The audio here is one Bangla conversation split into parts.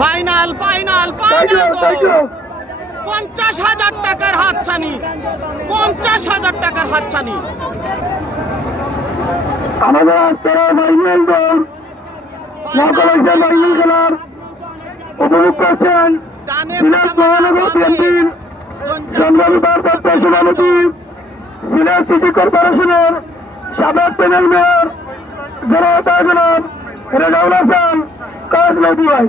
ফাইনাল ফাইনাল ইউ পঞ্চাশ হাজার টাকার হাতছানি। পঞ্চাশ হাজার টাকার হাতছানি। আমাদের আজকের ফাইনাল দল মহাকলেজের ফাইনাল খেলার উপভোগ করছেন ডানে সিলেট মহানগর বিএনপির সংগ্রামী ভারপ্রাপ্ত সভাপতি সিলেট সিটি কর্পোরেশনের সাবেক প্যানেল মেয়র জনাব জনাব রেজাউল হাসান কাজ নদী ভাই।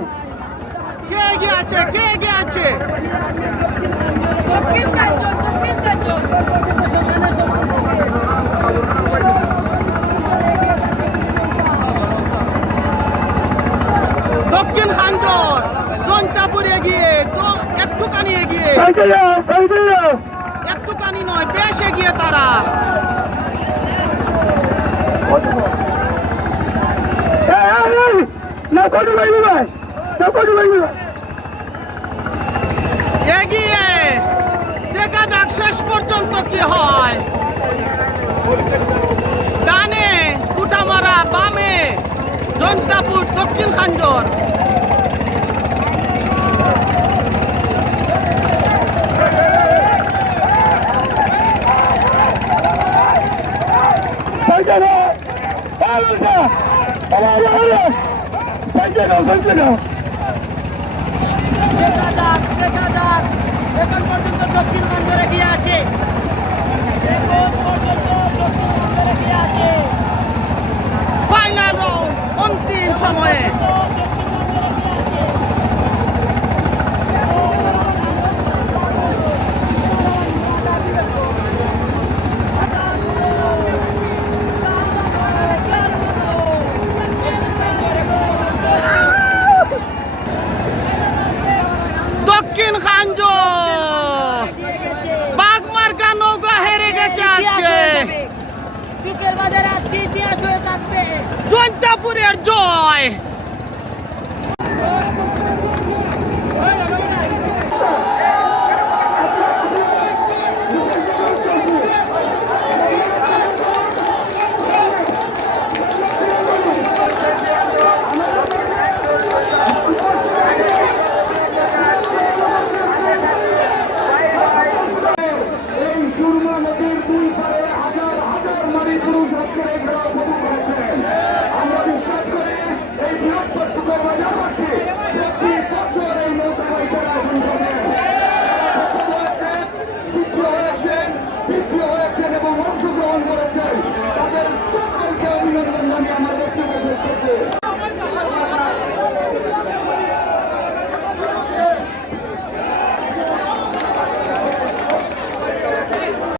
কে এগিয়ে আছে কে এগিয়ে আছে দক্ষিণ খাঞ্জর জন্তাপুর এগিয়ে তো একটুখানি এগিয়ে। একটুখানি নয় বেশ এগিয়ে তারা। না কোটি ভাই ভাই না কোটি ভাই ভাই। এগিয়ে। দেখা যাক শেষ পর্যন্ত কি হয়। ডানে কুটামারা বামে জন্তাপুর, দক্ষিণ খাঞ্জর। Sáquenlo! ¡Vamos দেখা যাক দেখা যাক এখন পর্যন্ত দক্ষিণ কাঞ্চন এগিয়ে আছে এখন পর্যন্ত দক্ষিণ কাঞ্চন এগিয়ে আছে ফাইনাল অন্তিম সময়ে। দক্ষিণ খাঞ্জ বাগমার্কা নৌকা হেরে গেছে আজকে। জন্তাপুরের জয়। করে